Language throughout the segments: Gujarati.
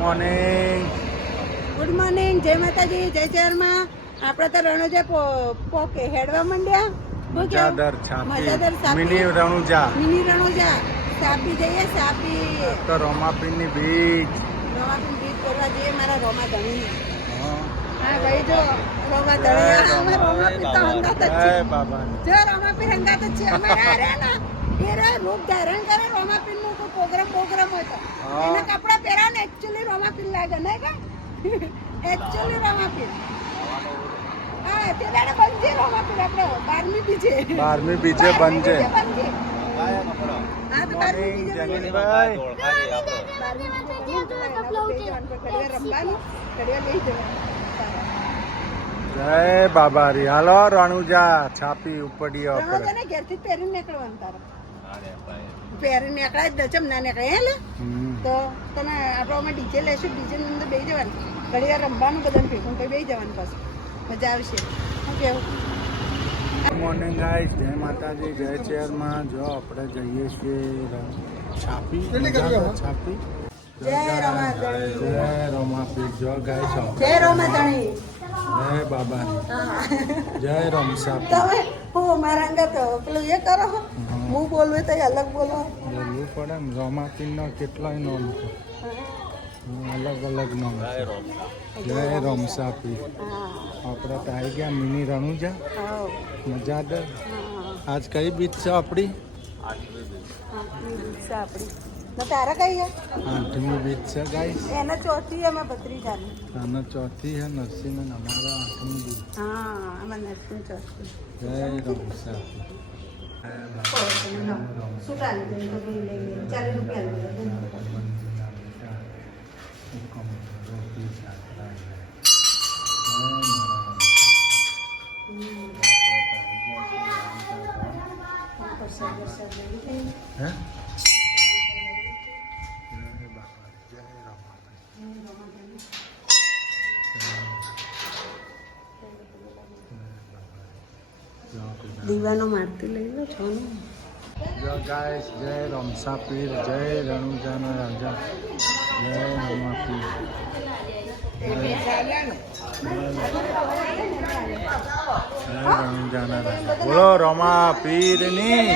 મોર્નિંગ. Good morning. જય માતાજી, જય ચરમાં. આપણે તો રણુજા પોકે હેડવા માંડ્યા. મજાદર છાપી મિની રણુજા સાપી જઈએ. સાપી તો રોમાપીરની બીચ કરવા જઈએ. મારા રોમા ધણી. હા ભાઈ, જો રોમા ધણી રોમાપી તો હંગાત જ છે. બાબા જો રોમાપી હંગાત જ છે. અમારા રે ને એ રૂપ ધારણ કરે. રોમાપી નું કોઈ પ્રોગ્રામ હોય તો એના કપડા પહેરા ને એકચ્યુઅલી રોમાપી લાગે ને કે એકચ્યુઅલી રોમાપી. હા, તે દાડે બંધ છે રોમાપી. આપણે 12મી બીજે બંધ છે. હા, તો 12મી બીજે જમીનભાઈ જય બાબારી. હાલો રણુજા છાપી ઉપડીઓ આપણે ઘેરથી પહેરીને નીકળવાનું. તારે પહેરીને નીકળાય જ ચમ ના નીકળે હે તો તમે આપણે ડીજે લેશું. ડીજે ની અંદર બેસી જવાનું. ઘડી વાર રમવાનું બધાને ભેગું પછી બેસી જવાનું. પાછું મજા આવશે. શું કેવું? મોર્નિંગ ગાઈસ, જય માતાજી, જય ચેરમાં. જો આપણે જઈએ છીએ છાપી છાપી. જય રમાધણી. જય રોમાપી. જો ગાઈસ જય રમાધણી. જય બાબા. જય રમસાપી. તમે હું મારા અંગત પેલું એ કરો. હું બોલવું તો અલગ બોલો. બોલવું પડે ને. રોમાપીનો કેટલાય નોમ અલગ અલગ નોમ. જય રમસાપી. આપણે તો આવી ગયા મિની રણુજા મજાદર. આજ કઈ બીચ છે આપણી? તારા કઈ છે? 8મી બીચ છે ગાઈસ. એના ચોથી અમે ભત્રીજાની. આના ચોથી છે નરસિંહ અમારા 8મી બીચ. હા, અમારા નરસિંહ ચોથી. જય રમસાપી. શું ચાલે? 40 રૂપિયા. દીવાનો મારતી લઈ લો છો ને. જય ગાઈસ, જય રમસાપીર, જય રણુજાના રાજા, જય રમાપીર. જય રણુજાના રાજા. બોલો રમાપીરની.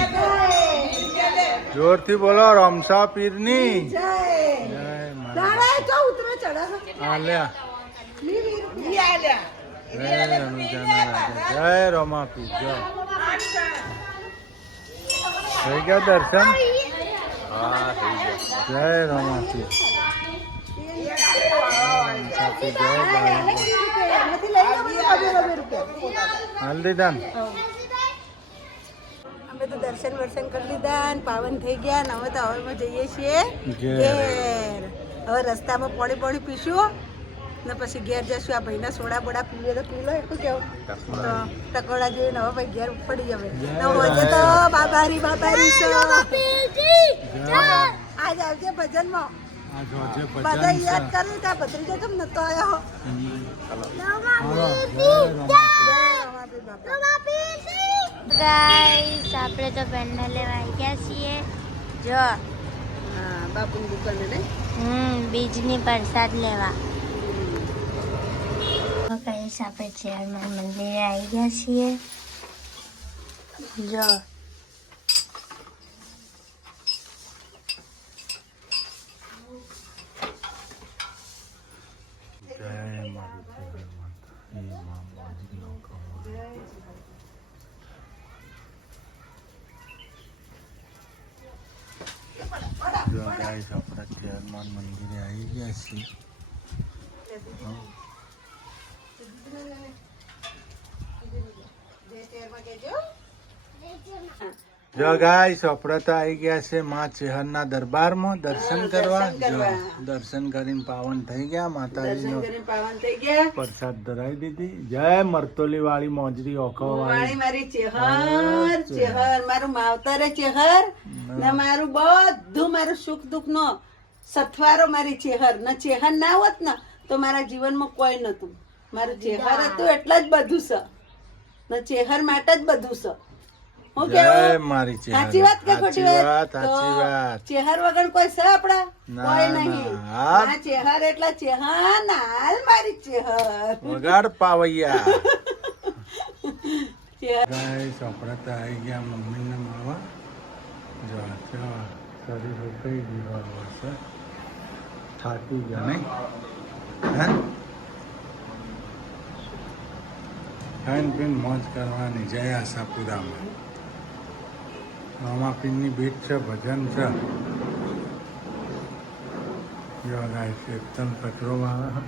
જોરથી બોલો રમસાપીરની. જય આલ્યા. જય રણુજાના રાજા, જય રમાપીર. જય થઈ ગયા દર્શન? જય રમાપીર. હાલ દીધા ને? અમે તો દર્શન વર્શન કરી લીધા ને પાવન થઈ ગયા ને હવે તો હવેમાં જઈએ છીએ ઘેર. હવે રસ્તામાં પાણી પીશું ને પછી ઘેર જશું. આ ભાઈના સોડા બોડા પીવે તો પી લો. એટલું કેવું તો ટકોડા જોઈને હવે ભાઈ ઘેર પડી જવે તો હોજે તો બાબારી આજ આવજે ભજનમાં. બધા યાદ કર્યું ત્યાં ભત્રીજો કેમ નતો આવ્યો? ગાઈસ, આપણે તો પેન્ડલ લેવા આવી ગયા છીએ. જો હા, બાપુની દુકાને ને બીજની પ્રસાદ લેવા. ગાઈસ, આપણે ચેરમાં મંદિરે આવી ગયા છીએ. જો ગાઈસ, આપણા ચેરમાન મંદિરે આવી ગયા છીએ. જો ગાઈસ, આપણે તો આવી ગયા છે માં ચેહરના દરબારમાં દર્શન કરવા. દર્શન કરીને પાવન થઈ ગયા. માતાજીનો પ્રસાદ ધરાવી દીધી. જય મરતોલી વાળી મોજરી ઓખો વાળી મારી ચેહર મારું માવતરે ચેહર ને મારું બધું મારું સુખ દુઃખ નો સથવારો મારી ચેહર ને ચેહર ના હોત ને તો મારા જીવનમાં કોઈ નતું. મારું ચેહર હતું એટલે જ બધું છે ને ચેહર માટે જ બધું છે. હું જય કેવું મારી ચેહર. સાચી વાત કે ખોટી વાત સાચી વાત. ચેહર વગર કોઈ છે આપડા ના, કોઈ નહીં ના. ના ચેહર એટલે ચેહર નાલ મારી ચેહર વગાડ પાવૈયા. ચેહર ગાઈસ આપણે તો આવી ગયા મમ્મીને મળવા. જો શરીર રોકાઈ ગયું હશે. થાકી ગયા નહીં હે ખાઈને પીને મોજ કરવાની જય આશાપુરામાં. રામાપીરની બીટ છે, ભજન છે. જો ગાઈસ એકદમ કચરો વાળા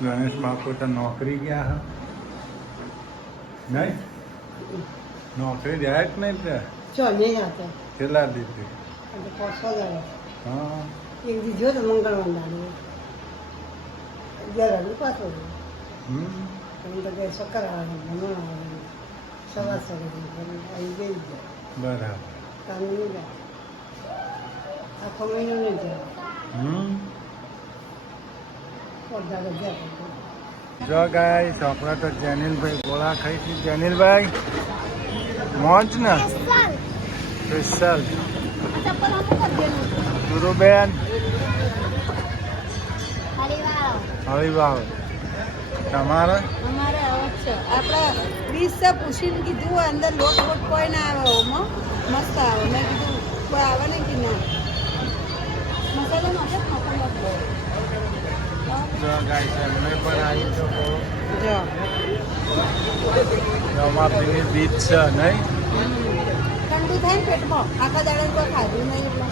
ગણેશ બાપુ તો નોકરી ગયા હા નહીં નોકરી જાય જ નહીં તે ચો નહીં આવતા કેટલા દીધી પાછો જાય હા એક દીધો તો મંગળવાર દાડો 11 પાછો તમે તો કે સકર આવે ભણવા આવે સવાર આવી ગઈ બરાબર કામ નહીં જાય આખો મહિનો નહીં જાય દાડો ગયા જો ગાઈસ આપણે તો જેનિલભાઈ ગોળા ખાઈ છે. જેનિલભાઈ મોજ ને સ્પેશિયલ ગુરુબેન હરિભાવ તમારે અમારે આવો જ છે આપણે 20 પૂછીને કીધું અંદર લોટ બોટ કોઈ ના આવે ઓમાં મસ્ત આવે મેં કીધું કોઈ આવે ને કે ના મસાલો નાખે જો ગાઈસ એમને પણ આવી તો જો રમાપીની બીચ છે નહીં ઠંડુ થાય ને પેટમાં આખા દાડા કોઈ ખાધું નહીં એટલે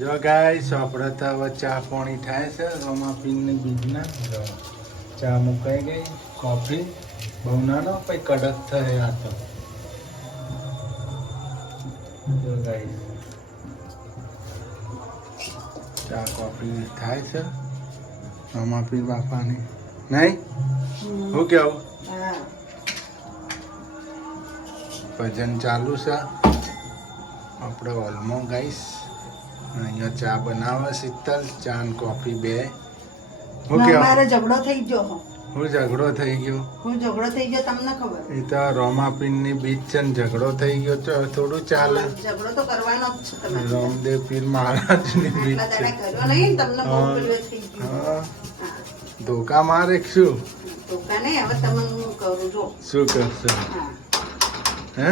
જો ગાઈસ આપણે તો હવે ચા પાણી થાય છે રમાપીની બીજના જો ચા મુકાઈ ગઈ કોફી બહુ નાનો પછી કડક થાય આ તો જો ગાઈસ ચા કોફી થાય છે રમાપી બાપાની નહીં હું કેવું હા ભજન ચાલુ છે આપણે હોલમાં ગાઈસ અહીંયા ચા બનાવે શીતલ ચા ને કોફી બે હું ના, કેવું મારે ઝઘડો થઈ ગયો હું ઝઘડો થઈ ગયો હું ઝઘડો થઈ ગયો તમને ખબર એ તો રોમાપીરની બીચ છે ને ઝઘડો થઈ ગયો તો થોડું ચાલે ઝઘડો તો કરવાનો જ છે તમારે રામદેવ પીર મહારાજની બીચ આટલા છે દાડા કર્યો નહીં તમને બહુ હા. પેલું થઈ ગયું હા હા ધોકા મારે કે શું ધોકા નહીં હવે તમને હું કરું જો શું કરશો હા હે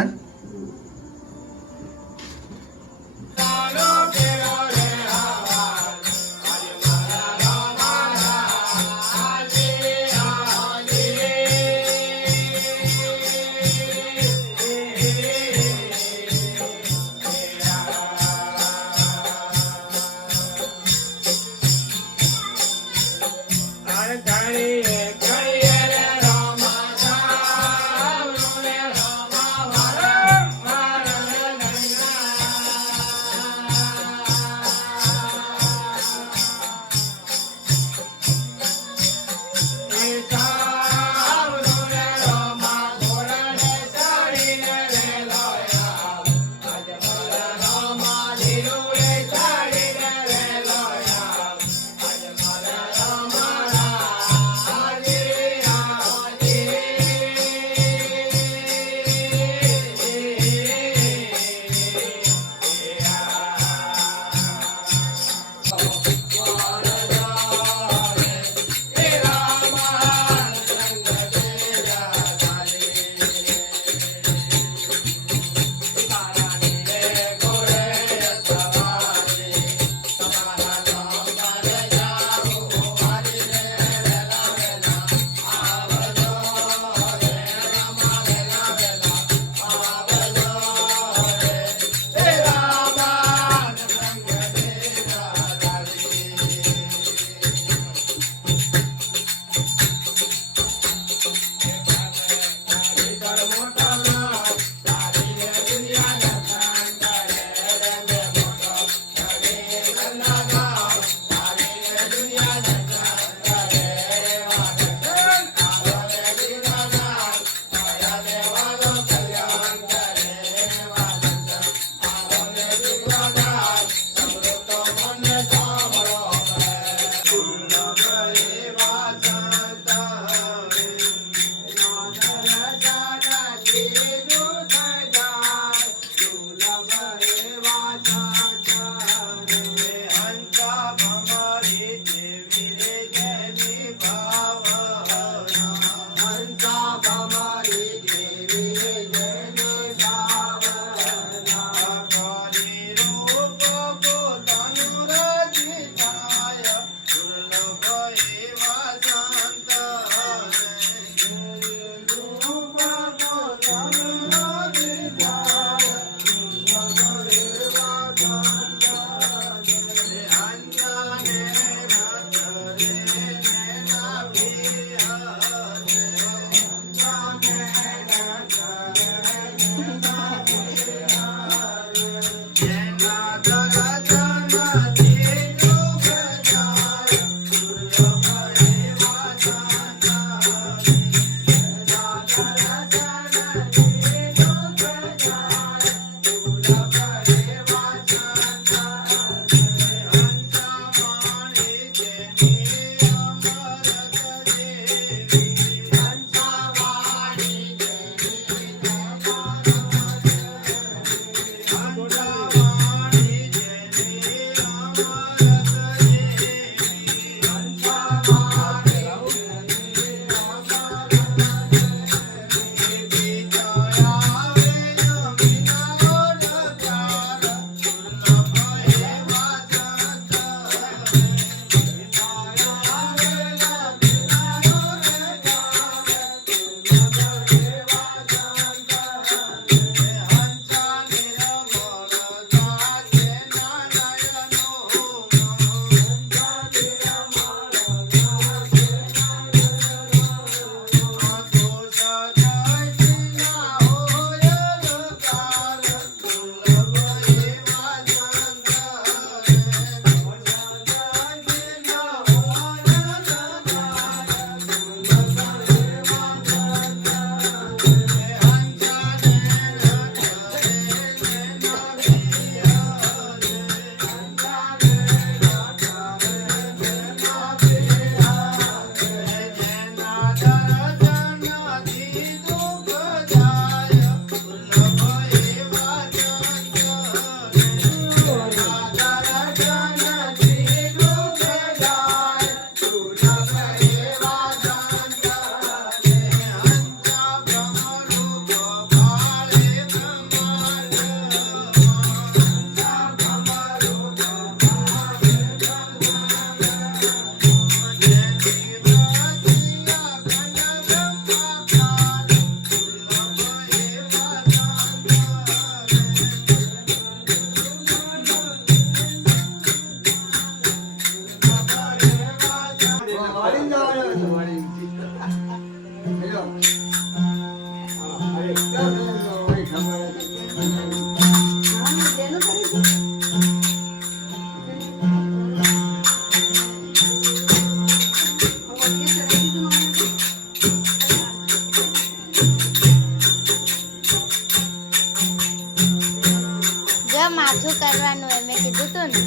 માથું કરવાનું એમ મેં કીધું તું ને.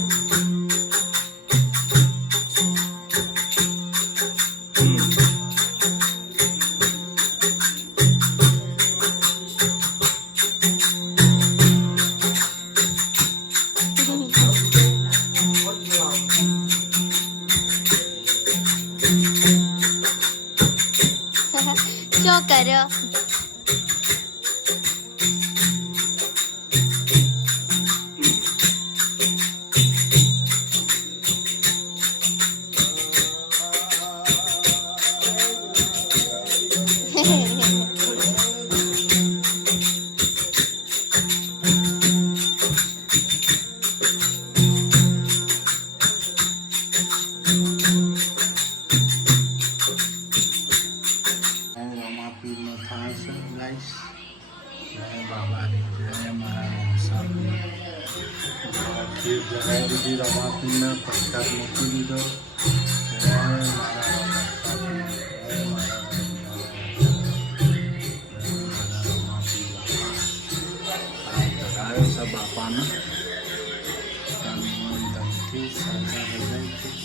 શું કર્યો? રમાપીને પ્રસાદ મૂકી દીધો. બાપાને ધમકી સાજા